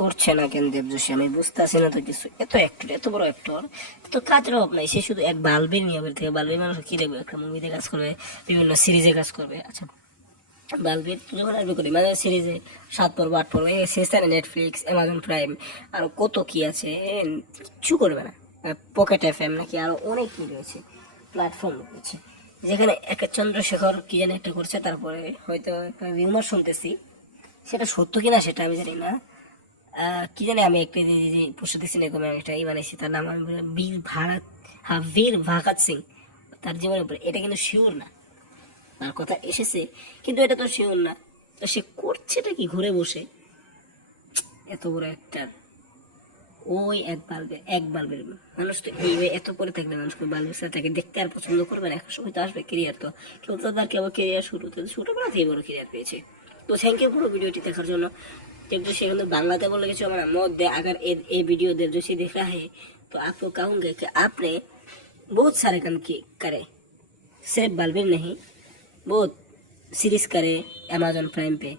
করছে না কেন দেবযশী, আমি বুঝতেছি না তো কিছু। এত অ্যাক্টর, এত বড় অ্যাক্টর, তো কাজের অভাব নাই। সে শুধু এক বাল্বের নিয়ে বের থেকে বাল্বের মানুষ কি দেখবে, একটা মুভিতে কাজ করবে, বিভিন্ন সিরিজে কাজ করবে। আচ্ছা, বাল্বের যখন আসবে করি মানে সিরিজে 7 পর্ব 8 পর্ব শেষ না, নেটফ্লিক্স, অ্যামাজন প্রাইম, আর কত কি আছে, কিচ্ছু করবে না। পকেট এফএম নাকি আরো অনেক কি রয়েছে, প্ল্যাটফর্ম রয়েছে, যেখানে একটা চন্দ্রশেখর কি জানি একটা করছে। তারপরে হয়তো একটা রিউমার শুনতেছি, সেটা সত্য কিনা সেটা আমি জানি না। কি জানি, আমি একটা যে প্রসাদ সিং এরকম একটা বানাইছি, তার নাম আমি বীর ভারত, হ্যাঁ বীর ভাগত সিং, তার জীবনের উপরে। এটা কিন্তু শিওর না, তার কথা এসেছে কিন্তু এটা তো শিওর না। তো সে করছেটা কি ঘুরে বসে, এত বড় একটা, ওই এক বাল্বের মানুষ তো এই এত পরে থাকলে মানুষ বাল্বের সাথে তাকে দেখতে আর পছন্দ করবে না। একটা সময় তো আসবে কেরিয়ার, তো কেউ তো তার কেবল কেরিয়ার শুরুতে ছোটবেলা থেকে বড় কেরিয়ার পেয়েছে। तो थैंक यू পুরো ভিডিওটি দেখার জন্য। देवजोशी এখন বাংলাতে বলে কিছু আমার मत दे, अगर ये वीडियो देवजोशी देख रहा है तो आपको कहूँगा कि आपने बहुत सारे काम करे, सिर्फ बालबीर नहीं, बहुत सीरीज करे अमेजोन प्राइम पे।